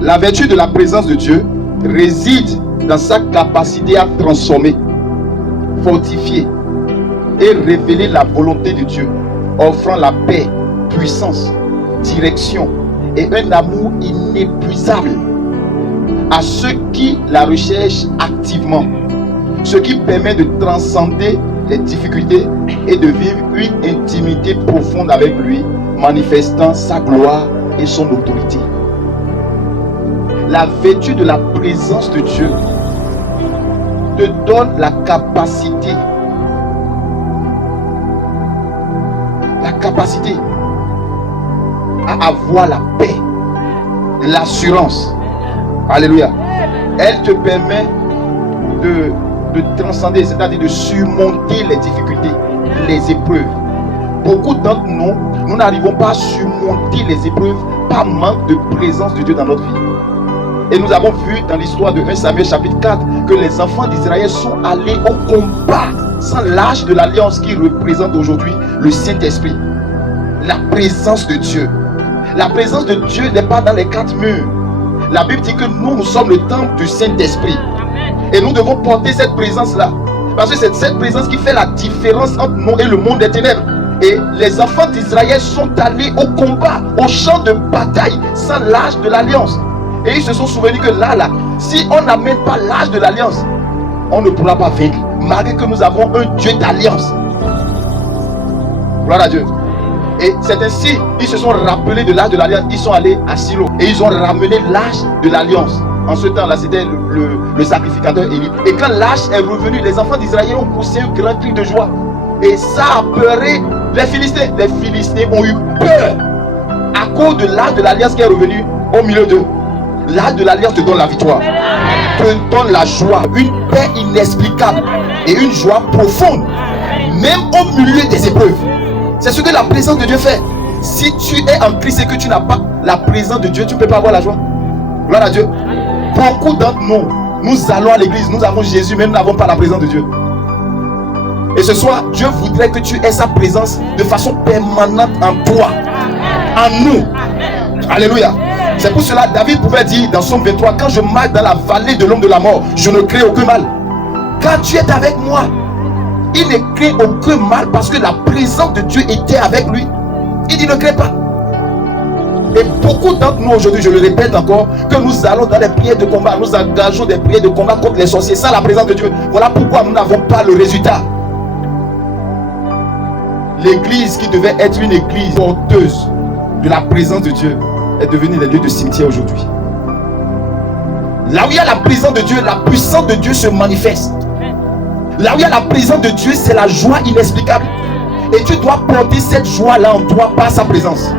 La vertu de la présence de Dieu réside dans sa capacité à transformer, fortifier et révéler la volonté de Dieu, offrant la paix, puissance, direction et un amour inépuisable à ceux qui la recherchent activement, ce qui permet de transcender les difficultés et de vivre une intimité profonde avec lui, manifestant sa gloire et son autorité. La vertu de la présence de Dieu te donne la capacité à avoir la paix, l'assurance. Alléluia. Elle te permet de transcender, c'est-à-dire de surmonter les difficultés, les épreuves. Beaucoup d'entre nous, nous n'arrivons pas à surmonter les épreuves par manque de présence de Dieu dans notre vie. Et nous avons vu dans l'histoire de 1 Samuel chapitre 4 que les enfants d'Israël sont allés au combat sans l'arche de l'alliance qui représente aujourd'hui le Saint-Esprit. La présence de Dieu. La présence de Dieu n'est pas dans les quatre murs. La Bible dit que nous sommes le temple du Saint-Esprit. Et nous devons porter cette présence-là. Parce que c'est cette présence qui fait la différence entre nous et le monde des ténèbres. Et les enfants d'Israël sont allés au combat, au champ de bataille, sans l'arche de l'alliance. Et ils se sont souvenus que là, si on n'amène pas l'arche de l'alliance, on ne pourra pas vaincre. Malgré que nous avons un Dieu d'alliance. Gloire à Dieu. Et c'est ainsi, ils se sont rappelés de l'arche de l'alliance. Ils sont allés à Silo et ils ont ramené l'arche de l'alliance. En ce temps-là, c'était le sacrificateur Élie. Et quand l'arche est revenue, les enfants d'Israël ont poussé un grand cri de joie. Et ça a apeuré les Philistins. Les Philistins ont eu peur à cause de l'arche de l'alliance qui est revenue au milieu d'eux. L'arche de l'alliance te donne la victoire, te donne la joie, une paix inexplicable et une joie profonde, même au milieu des épreuves. C'est ce que la présence de Dieu fait. Si tu es en Christ et que tu n'as pas la présence de Dieu, tu ne peux pas avoir la joie. Gloire à Dieu. Beaucoup d'entre nous, nous allons à l'église, nous avons Jésus, mais nous n'avons pas la présence de Dieu. Et ce soir, Dieu voudrait que tu aies sa présence de façon permanente en toi, en nous. Alléluia. C'est pour cela David pouvait dire dans Psaume 23, quand je marche dans la vallée de l'ombre de la mort, je ne crains aucun mal. Quand tu es avec moi, il ne craint aucun mal parce que la présence de Dieu était avec lui. Il dit ne crains pas. Et beaucoup d'entre nous aujourd'hui, je le répète encore, que nous allons dans les prières de combat, nous engageons des prières de combat contre les sorciers sans la présence de Dieu. Voilà pourquoi nous n'avons pas le résultat. L'église qui devait être une église porteuse de la présence de Dieu est devenue des lieux de cimetière aujourd'hui. Là où il y a la présence de Dieu, la puissance de Dieu se manifeste. Là où il y a la présence de Dieu, c'est la joie inexplicable. Et tu dois porter cette joie-là en toi par sa présence.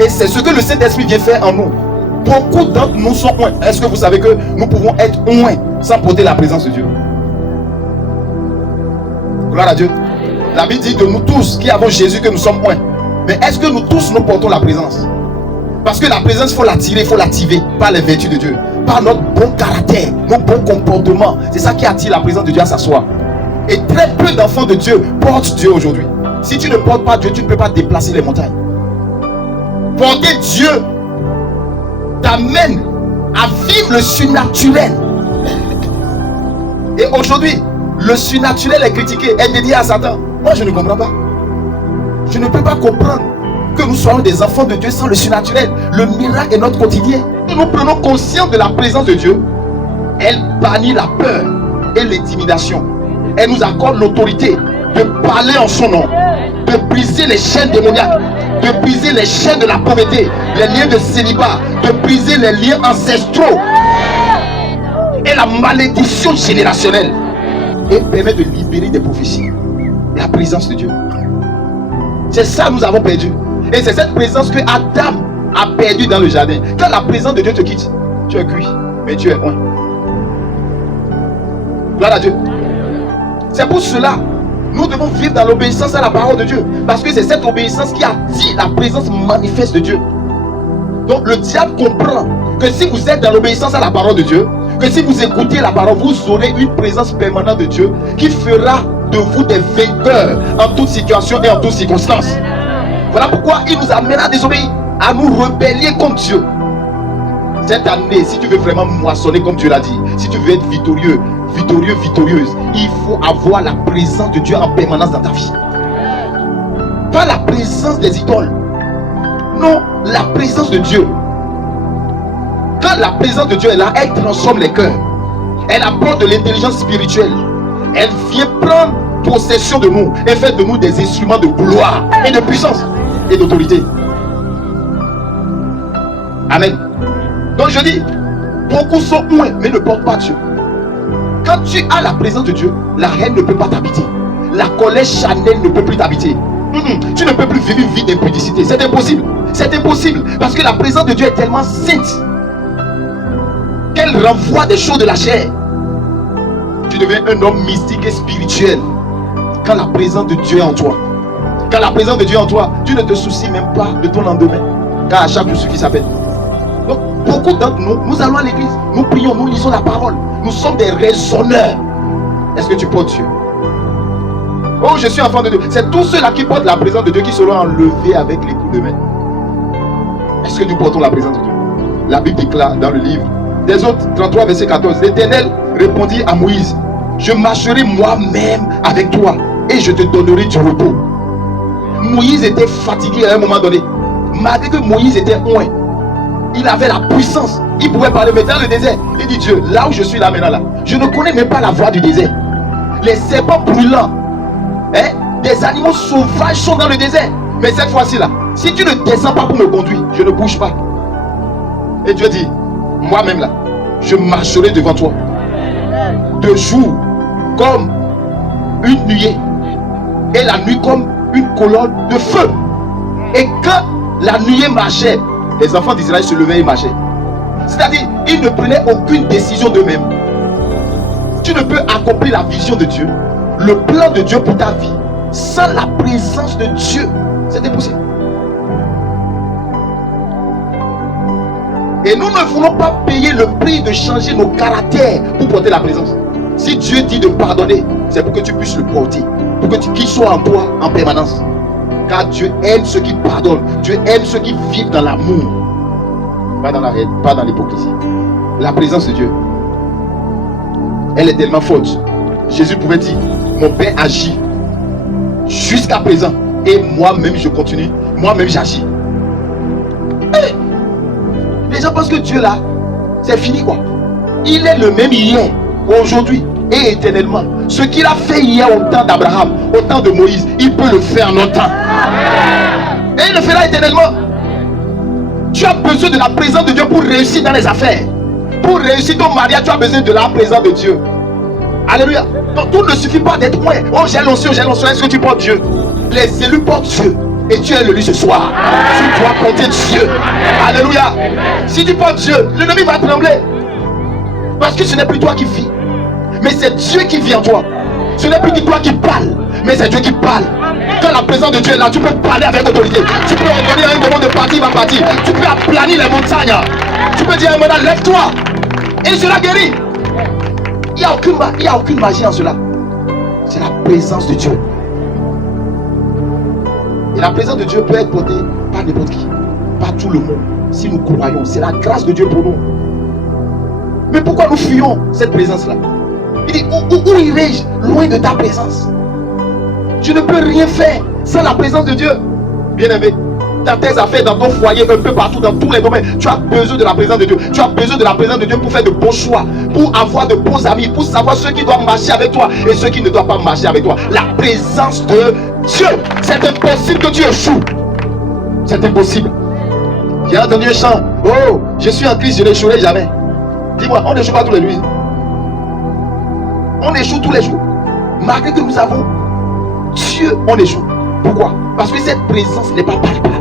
Et c'est ce que le Saint-Esprit vient faire en nous. Beaucoup d'entre nous sont oints. Est-ce que vous savez que nous pouvons être oints sans porter la présence de Dieu? Gloire à Dieu. La Bible dit de nous tous qui avons Jésus que nous sommes oints. Mais est-ce que nous tous nous portons la présence? Parce que la présence, il faut l'attirer, il faut l'activer par les vertus de Dieu, par notre bon caractère, nos bons comportements. C'est ça qui attire la présence de Dieu à s'asseoir. Et très peu d'enfants de Dieu portent Dieu aujourd'hui. Si tu ne portes pas Dieu, tu ne peux pas déplacer les montagnes. Porter Dieu t'amène à vivre le surnaturel. Et aujourd'hui, le surnaturel est critiqué, est dédié à Satan. Moi, je ne comprends pas. Je ne peux pas comprendre que nous soyons des enfants de Dieu sans le surnaturel. Le miracle est notre quotidien. Et nous prenons conscience de la présence de Dieu. Elle bannit la peur et l'intimidation. Elle nous accorde l'autorité de parler en son nom, de briser les chaînes démoniaques, de briser les chaînes de la pauvreté, les liens de célibat, de briser les liens ancestraux et la malédiction générationnelle, et permet de libérer des prophéties. La présence de Dieu. C'est ça que nous avons perdu. Et c'est cette présence que Adam a perdu dans le jardin. Quand la présence de Dieu te quitte, tu es cuit, mais tu es oint. Gloire à Dieu. C'est pour cela nous devons vivre dans l'obéissance à la parole de Dieu. Parce que c'est cette obéissance qui attire la présence manifeste de Dieu. Donc le diable comprend que si vous êtes dans l'obéissance à la parole de Dieu, que si vous écoutez la parole, vous aurez une présence permanente de Dieu qui fera de vous des vainqueurs en toute situation et en toute circonstance. Voilà pourquoi il nous amène à désobéir, à nous rebeller contre Dieu. Cette année, si tu veux vraiment moissonner comme Dieu l'a dit, si tu veux être victorieuse, il faut avoir la présence de Dieu en permanence dans ta vie. Pas la présence des idoles. Non, la présence de Dieu. Quand la présence de Dieu est là, elle transforme les cœurs. Elle apporte de l'intelligence spirituelle. Elle vient prendre possession de nous et fait de nous des instruments de gloire et de puissance et d'autorité. Amen. Donc je dis, beaucoup sont ouins mais ne portent pas Dieu. Quand tu as la présence de Dieu, la haine ne peut pas t'habiter. La colère charnelle ne peut plus t'habiter. Tu ne peux plus vivre une vie d'impudicité. C'est impossible. C'est impossible. Parce que la présence de Dieu est tellement sainte qu'elle renvoie des choses de la chair. Tu deviens un homme mystique et spirituel quand la présence de Dieu est en toi. Quand la présence de Dieu est en toi, tu ne te soucies même pas de ton lendemain. Car à chaque jour suffit sa peine. Donc, beaucoup d'entre nous, nous allons à l'église, nous prions, nous lisons la parole. Nous sommes des raisonneurs. Est-ce que tu portes Dieu? Oh, je suis enfant de Dieu. C'est tous ceux-là qui portent la présence de Dieu qui seront enlevés avec les coups de main. Est-ce que nous portons la présence de Dieu? La Bible déclare dans le livre des Autres, 33 verset 14. L'Éternel répondit à Moïse: je marcherai moi-même avec toi et je te donnerai du repos. Moïse était fatigué à un moment donné. Malgré que Moïse était loin, il avait la puissance. Il pouvait parler, mais dans le désert, il dit: Dieu, là où je suis là maintenant, là, je ne connais même pas la voie du désert. Les serpents brûlants, des animaux sauvages sont dans le désert. Mais cette fois-ci là, si tu ne descends pas pour me conduire, je ne bouge pas. Et Dieu dit: moi-même là, je marcherai devant toi de jour comme une nuée et la nuit comme une colonne de feu. Et quand la nuée marchait, les enfants d'Israël se levaient et marchaient. C'est-à-dire, ils ne prenaient aucune décision d'eux-mêmes. Tu ne peux accomplir la vision de Dieu, le plan de Dieu pour ta vie, sans la présence de Dieu. C'est impossible. Et nous ne voulons pas payer le prix de changer nos caractères pour porter la présence. Si Dieu dit de pardonner, c'est pour que tu puisses le porter, pour que qu'il soit en toi en permanence. Car Dieu aime ceux qui pardonnent. Dieu aime ceux qui vivent dans l'amour, pas dans la haine, pas dans l'hypocrisie. La présence de Dieu, elle est tellement forte. Jésus pouvait dire: mon Père agit jusqu'à présent et moi-même je continue, moi-même j'agis. Les gens pensent que Dieu là, c'est fini quoi. Il est le même hier, aujourd'hui et éternellement. Ce qu'il a fait hier au temps d'Abraham, au temps de Moïse, il peut le faire en notre temps. Et il le fera éternellement. Tu as besoin de la présence de Dieu pour réussir dans les affaires. Pour réussir ton mariage, tu as besoin de la présence de Dieu. Alléluia. Donc tout ne suffit pas d'être loin. Oh, j'ai l'onction, est-ce que tu portes Dieu? Les élus portent Dieu. Et tu es le lui ce soir. Tu dois porter Dieu. Alléluia. Si tu portes Dieu, l'ennemi va trembler. Parce que ce n'est plus toi qui vis, mais c'est Dieu qui vit en toi. Ce n'est plus toi qui parle, mais c'est Dieu qui parle. Quand la présence de Dieu est là, tu peux parler avec autorité. Tu peux ordonner à un démon de partir, il va partir. Tu peux aplanir les montagnes. Tu peux dire à un malade: lève-toi. Et il sera guéri. Il n'y a aucune magie en cela. C'est la présence de Dieu. Et la présence de Dieu peut être portée par n'importe qui, par tout le monde, si nous croyons. C'est la grâce de Dieu pour nous. Mais pourquoi nous fuyons cette présence-là? Il dit: où irai-je loin de ta présence? Tu ne peux rien faire sans la présence de Dieu. Bien-aimé, dans tes affaires, dans ton foyer, un peu partout, dans tous les domaines, tu as besoin de la présence de Dieu. Tu as besoin de la présence de Dieu pour faire de bons choix, pour avoir de bons amis, pour savoir ceux qui doivent marcher avec toi et ceux qui ne doivent pas marcher avec toi. La présence de Dieu. C'est impossible que tu échoues. C'est impossible. J'ai entendu un chant: oh, je suis en Christ, je n'échouerai jamais. Dis-moi, on n'échoue pas tous les jours. On échoue tous les jours. Malgré que nous avons Dieu, on échoue. Pourquoi? Parce que cette présence n'est pas palpable.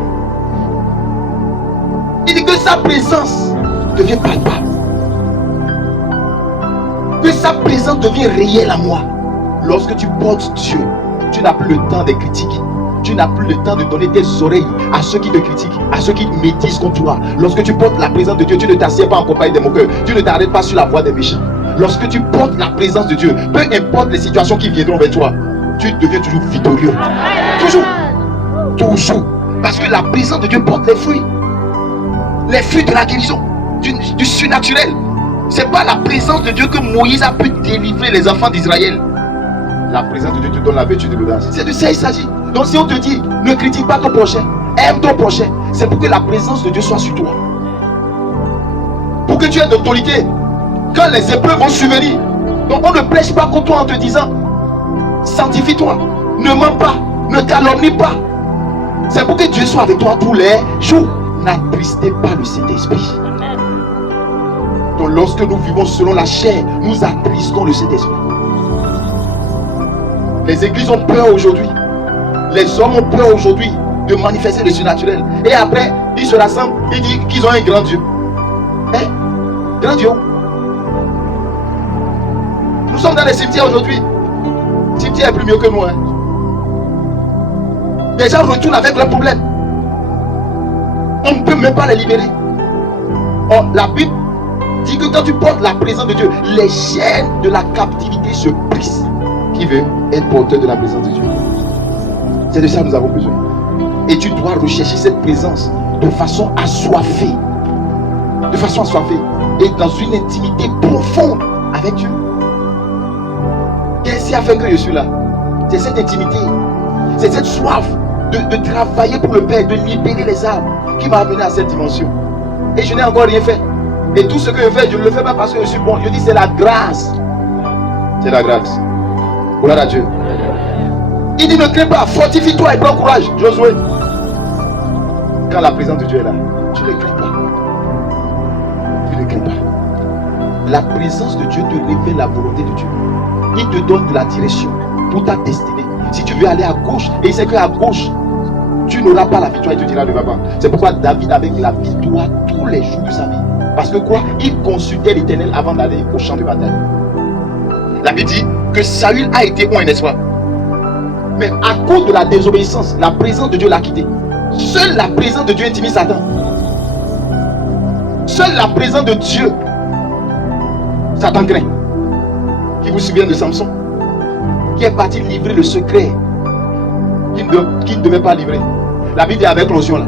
Il dit que sa présence devient palpable. Que sa présence devient réelle à moi. Lorsque tu portes Dieu, tu n'as plus le temps des critiques. Tu n'as plus le temps de donner tes oreilles à ceux qui te critiquent, à ceux qui médisent contre toi. Lorsque tu portes la présence de Dieu, tu ne t'assieds pas en compagnie des moqueurs. Tu ne t'arrêtes pas sur la voie des méchants. Lorsque tu portes la présence de Dieu, peu importe les situations qui viendront vers toi, tu deviens toujours victorieux. Toujours. Toujours. Parce que la présence de Dieu porte les fruits. Les fruits de la guérison, du surnaturel. C'est pas la présence de Dieu que Moïse a pu délivrer les enfants d'Israël. La présence de Dieu te donne la vertu de l'audace. C'est de ça qu'il s'agit. Donc si on te dit, ne critique pas ton prochain, aime ton prochain, c'est pour que la présence de Dieu soit sur toi. Pour que tu aies de l'autorité. Quand les épreuves vont survenir. Donc on ne prêche pas contre toi en te disant, sanctifie-toi, ne mens pas, ne calomnie pas. C'est pour que Dieu soit avec toi tous les jours. N'attristez pas le Saint-Esprit. Donc lorsque nous vivons selon la chair, nous attristons le Saint-Esprit. Les églises ont peur aujourd'hui. Les hommes ont peur aujourd'hui de manifester le surnaturel. Et après, ils se rassemblent, ils disent qu'ils ont un grand Dieu. Hein? Grand Dieu. Nous sommes dans les cimetières aujourd'hui. Le cimetière est plus mieux que nous. Hein? Les gens retournent avec leurs problèmes. On ne peut même pas les libérer. Or, la Bible dit que quand tu portes la présence de Dieu, les chaînes de la captivité se brisent. Qui veut être porteur de la présence de Dieu? C'est de ça que nous avons besoin. Et tu dois rechercher cette présence de façon assoiffée. De façon assoiffée. Et dans une intimité profonde avec Dieu. Qu'est-ce qui a fait que je suis là? C'est cette intimité. C'est cette soif de travailler pour le Père, de libérer les âmes qui m'a amené à cette dimension. Et je n'ai encore rien fait. Et tout ce que je fais, je ne le fais pas parce que je suis bon. Je dis c'est la grâce. C'est la grâce. Gloire à Dieu. Il dit ne crains pas, fortifie-toi et prends courage. Josué. Quand la présence de Dieu est là, tu ne crains pas. Tu ne crains pas. La présence de Dieu te révèle la volonté de Dieu. Il te donne de la direction pour ta destinée. Si tu veux aller à gauche, et il sait qu'à gauche, tu n'auras pas la victoire, et tu diras ne va pas. C'est pourquoi David avait la victoire tous les jours de sa vie. Parce que quoi? Il consultait l'Éternel avant d'aller au champ de bataille. La Bible dit que Saül a été oint, n'est-ce pas? Mais à cause de la désobéissance, la présence de Dieu l'a quitté. Seule la présence de Dieu intimide Satan. Seule la présence de Dieu, Satan craint. Qui vous souvient de Samson, qui est parti livrer le secret qu'il ne devait pas livrer. La Bible est avec l'onction là.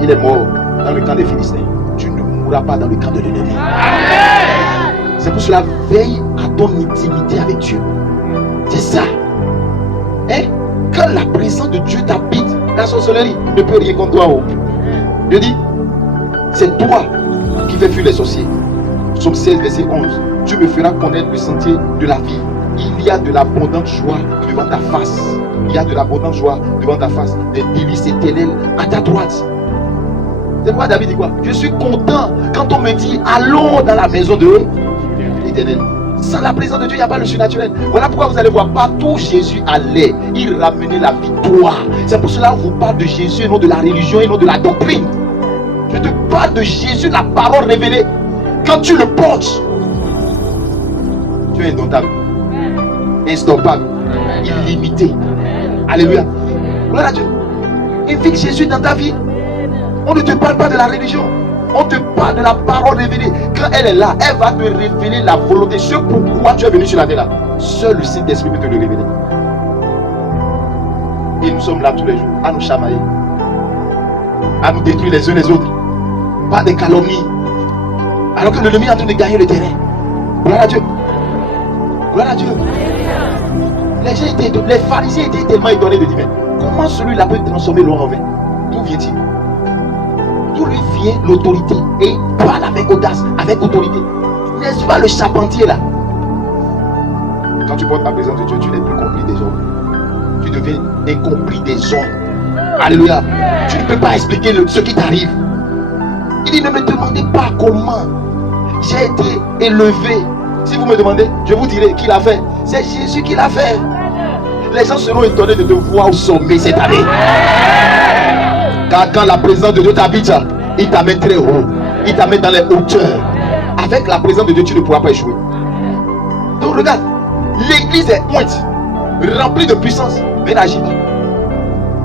Il est mort dans le camp des Philistins. Tu ne mourras pas dans le camp de l'ennemi. C'est pour cela, veille à ton intimité avec Dieu. C'est ça. Hein? Quand la présence de Dieu t'habite, la sorcellerie ne peut rien contre toi. Oh. Je dis, c'est toi qui fais fuir les sorciers. Psaume 16, verset 11. Tu me feras connaître le sentier de la vie. Il y a de l'abondante joie devant ta face. Il y a de l'abondante joie devant ta face. Des délices éternelles à ta droite. C'est pourquoi David dit quoi? Je suis content quand on me dit allons dans la maison de l'Éternel. Sans la présence de Dieu, il n'y a pas le surnaturel. Voilà pourquoi vous allez voir partout où Jésus allait, il ramenait la victoire. C'est pour cela que je vous parle de Jésus et non de la religion et non de la doctrine. Je te parle de Jésus, la parole révélée. Quand tu le portes, tu es indomptable, instoppable, illimité. Alléluia. Gloire à Dieu. Invite Jésus dans ta vie. On ne te parle pas de la religion. On te parle de la parole révélée. Quand elle est là, elle va te révéler la volonté. Ce pourquoi tu es venu sur la terre là. Seul le Saint-Esprit peut te le révéler. Et nous sommes là tous les jours à nous chamailler, à nous détruire les uns les autres. Pas des calomnies. Alors que l'ennemi est en train de gagner le terrain. Gloire à Dieu. Gloire à Dieu. Les pharisiens étaient tellement étonnés de dire, mais comment celui-là peut transformer l'eau en vin? D'où vient-il? D'où lui vient l'autorité? Et il parle avec audace, avec autorité. N'est-ce pas le charpentier là? Quand tu portes la présence de Dieu, tu n'es plus compris des hommes. Tu deviens incompris des hommes. Alléluia. Tu ne peux pas expliquer ce qui t'arrive. Il dit, ne me demandez pas comment j'ai été élevé. Si vous me demandez, je vous dirai qui l'a fait. C'est Jésus qui l'a fait. Les gens seront étonnés de te voir au sommet cette année. Car quand la présence de Dieu t'habite, il t'amène très haut. Il t'amène dans les hauteurs. Avec la présence de Dieu, tu ne pourras pas échouer. Donc regarde, l'église est ointe, remplie de puissance, mais n'agit pas.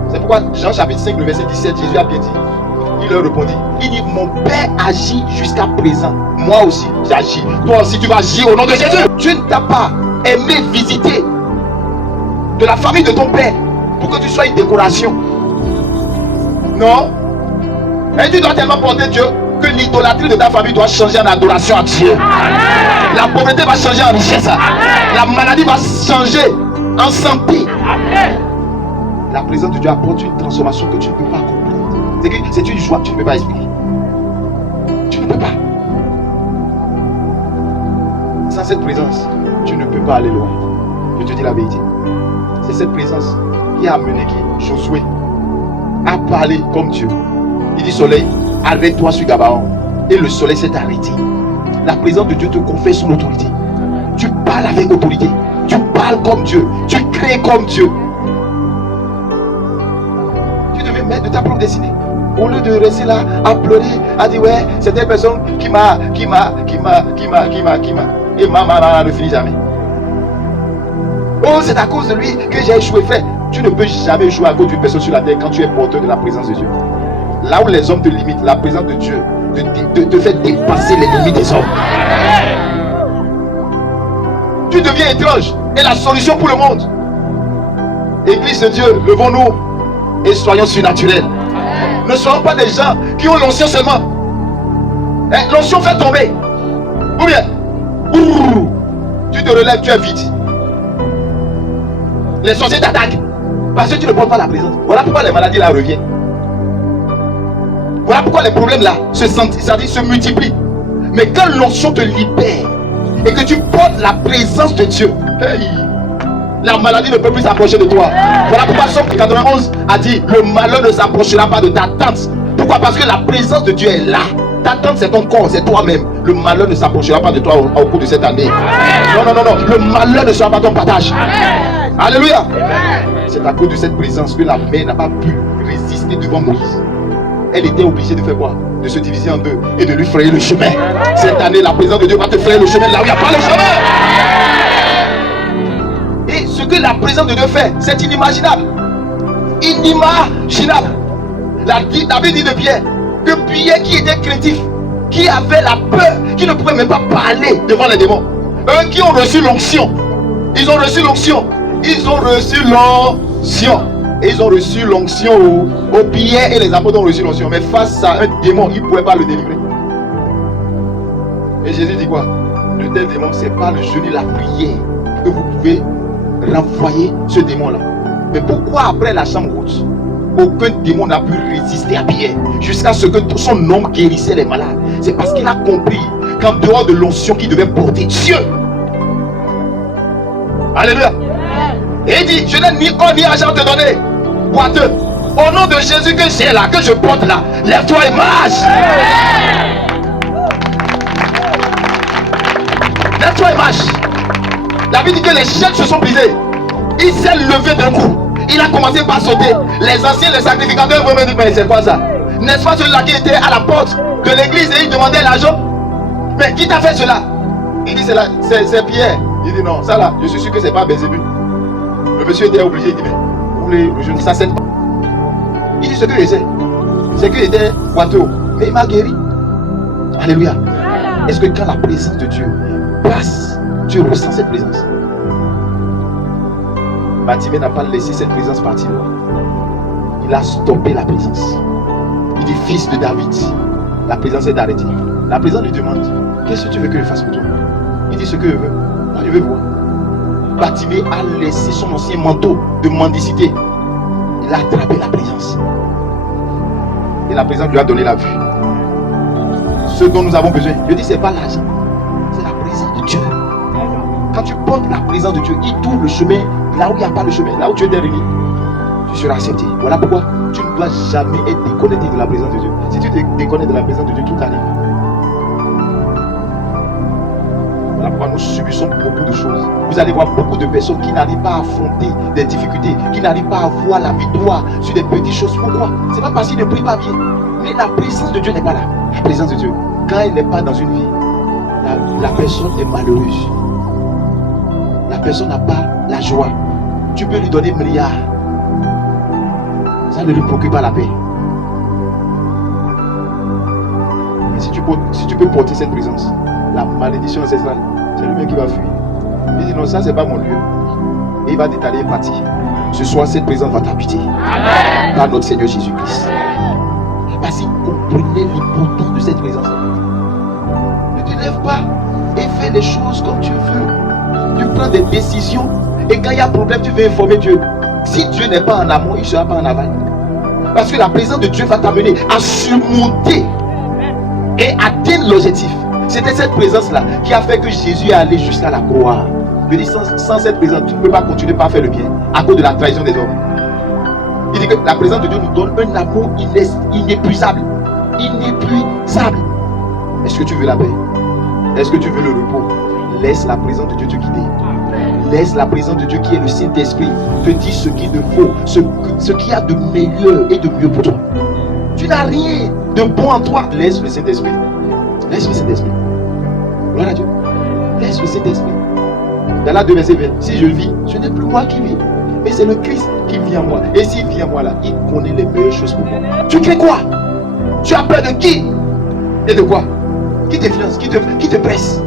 C'est pourquoi Jean chapitre 5, le verset 17, Jésus a bien dit. Il leur répondit, il dit, mon Père agit jusqu'à présent. Moi aussi, j'agis. Toi aussi, tu vas agir au nom de Jésus. Dieu ne t'a pas aimé visiter de la famille de ton Père pour que tu sois une décoration. Non. Et tu dois tellement porter Dieu que l'idolâtrie de ta famille doit changer en adoration à Dieu. Amen. La pauvreté va changer en richesse. Amen. La maladie va changer en santé. Amen. La présence de Dieu apporte une transformation que tu ne peux pas comprendre. C'est une joie que tu ne peux pas expliquer. Tu ne peux pas. Sans cette présence, tu ne peux pas aller loin. Je te dis la vérité. C'est cette présence qui a amené Josué à parler comme Dieu. Il dit soleil, arrête-toi sur Gabaon. Et le soleil s'est arrêté. La présence de Dieu te confère son autorité. Tu parles avec autorité. Tu parles comme Dieu. Tu crées comme Dieu. Tu devais mettre de ta propre destinée. Au lieu de rester là à pleurer, à dire ouais, c'est telle personne qui m'a. Et maman ne finit jamais. Oh, c'est à cause de lui que j'ai échoué, frère. Tu ne peux jamais échouer à cause d'une personne sur la terre quand tu es porteur de la présence de Dieu. Là où les hommes te limitent, la présence de Dieu te fait dépasser les limites des hommes. Tu deviens étrange et la solution pour le monde. Église de Dieu, levons-nous et soyons surnaturels. Ne soyons pas des gens qui ont l'onction seulement. L'onction fait tomber. Ou bien, tu te relèves, tu es vide. Les sorciers t'attaquent parce que tu ne portes pas la présence. Voilà pourquoi les maladies là reviennent. Voilà pourquoi les problèmes là se multiplient. Mais quand l'onction te libère et que tu portes la présence de Dieu, hey, la maladie ne peut plus s'approcher de toi. Voilà pourquoi Somme 91 a dit le malheur ne s'approchera pas de ta tente. Pourquoi? Parce que la présence de Dieu est là. Ta tente c'est ton corps, c'est toi-même. Le malheur ne s'approchera pas de toi au cours de cette année. Non. Le malheur ne sera pas ton partage. Alléluia. C'est à cause de cette présence que la mer n'a pas pu résister devant Moïse. Elle était obligée de faire quoi? De se diviser en deux et de lui frayer le chemin. Cette année, la présence de Dieu va te frayer le chemin là où il n'y a pas le chemin. Et ce que la présence de Dieu fait, c'est inimaginable. Inimaginable. La Bible dit de Pierre que Pierre qui était craintif, qui avait la peur, qui ne pouvait même pas parler devant les démons. Eux qui ont reçu l'onction. Ils ont reçu l'onction. Ils ont reçu l'onction. Et ils ont reçu l'onction au Pierre et les apôtres ont reçu l'onction. Mais face à un démon, ils ne pouvaient pas le délivrer. Et Jésus dit quoi? Le tel démon, c'est pas le jeûne et la prière que vous pouvez renvoyer ce démon-là. Mais pourquoi après la chambre haute, aucun démon n'a pu résister à Pierre jusqu'à ce que son nom guérissait les malades? C'est parce qu'il a compris qu'en dehors de l'onction qu'il devait porter Dieu. Alléluia. Et il dit, je n'ai ni or ni argent à te donner, boiteux. Au nom de Jésus que j'ai là, que je porte là, lève-toi et marche. Lève-toi et marche. La Bible dit que les chaînes se sont brisées. Il s'est levé d'un coup. Il a commencé par sauter. Les anciens, les sacrificateurs vont me dire, mais c'est quoi ça? N'est-ce pas celui-là qui était à la porte de l'église et il demandait l'argent? Mais qui t'a fait cela? Il dit, c'est Pierre. Il dit, non, ça là, je suis sûr que c'est pas Bézébul. Le monsieur était obligé, il dit, mais vous voulez le jeûne, ça c'est pas. Il dit ce que je sais, c'est qu'il était boiteux, mais il m'a guéri. Alléluia. Est-ce que quand la présence de Dieu passe, tu ressens cette présence? Bartimée n'a pas laissé cette présence partir. Il a stoppé la présence. Il dit, fils de David, la présence est arrêtée. La présence lui demande, qu'est-ce que tu veux que je fasse pour toi? Il dit ce que je veux. Moi je veux voir. Bartimée a laissé son ancien manteau de mendicité. Il a attrapé la présence. Et la présence lui a donné la vue. Ce dont nous avons besoin, je dis, c'est pas l'argent, c'est la présence de Dieu. Quand tu portes la présence de Dieu, il t'ouvre le chemin là où il n'y a pas le chemin, là où tu es dernier. Tu seras accepté. Voilà pourquoi tu ne dois jamais être déconnecté de la présence de Dieu. Si tu te déconnectes de la présence de Dieu, tout arrive. Voilà pourquoi nous subissons beaucoup de choses. Vous allez voir beaucoup de personnes qui n'arrivent pas à affronter des difficultés, qui n'arrivent pas à voir la victoire sur des petites choses. Pourquoi? C'est pas parce qu'ils ne prient pas bien, mais la présence de Dieu n'est pas là. La présence de Dieu, quand elle n'est pas dans une vie, la personne est malheureuse. La personne n'a pas la joie. Tu peux lui donner un milliard, ça ne lui procure pas la paix. Mais si tu peux porter cette présence, la malédiction ancestrale, c'est lui-même qui va fuir. Il dit non, ça c'est pas mon lieu. Et il va t'étaler et partir. Ce soir, cette présence va t'habiter. Par notre Seigneur Jésus-Christ. Parce qu'il comprenait l'importance de cette présence. Ne te lève pas et fais les choses comme tu veux. Tu prends des décisions et quand il y a un problème, tu veux informer Dieu. Si Dieu n'est pas en amont, il ne sera pas en aval. Parce que la présence de Dieu va t'amener à surmonter et atteindre l'objectif. C'était cette présence-là qui a fait que Jésus est allé jusqu'à la croix. Je dis, sans cette présence, tu ne peux pas continuer par faire le bien à cause de la trahison des hommes. Il dit que la présence de Dieu nous donne un amour inépuisable. Inépuisable. Est-ce que tu veux la paix? Est-ce que tu veux le repos? Laisse la présence de Dieu te guider. Laisse la présence de Dieu qui est le Saint-Esprit te dire ce qu'il te faut, ce qu'il y a de meilleur et de mieux pour toi. Tu n'as rien de bon en toi. Laisse le Saint-Esprit. Laisse le Saint-Esprit. Gloire à Dieu. Laisse le Saint-Esprit. Dans la 2 verset 20, si je vis, ce n'est plus moi qui vis, mais c'est le Christ qui vit en moi. Et s'il vit en moi là, il connaît les meilleures choses pour moi. Tu crées quoi? Tu as peur de qui? Et de quoi? Qui t'influence? Qui te presse?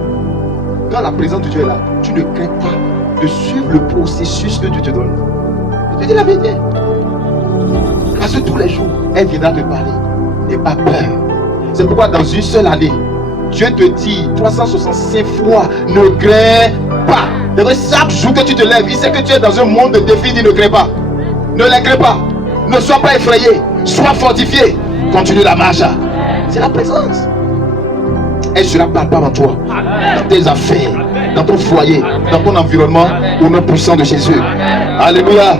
Quand la présence de Dieu est là, tu ne crains pas de suivre le processus que Dieu te donne. Je te dis la vérité. Parce que tous les jours, elle viendra te parler. N'aie pas peur. C'est pourquoi dans une seule année, Dieu te dit 365 fois, ne crains pas. Chaque jour que tu te lèves, il sait que tu es dans un monde de défis, il ne crains pas. Ne les crains pas. Ne sois pas effrayé. Sois fortifié. Continue la marche. C'est la présence. Elle sera palpable en toi, dans tes affaires, dans ton foyer, dans ton environnement, au nom puissant de Jésus. Alléluia.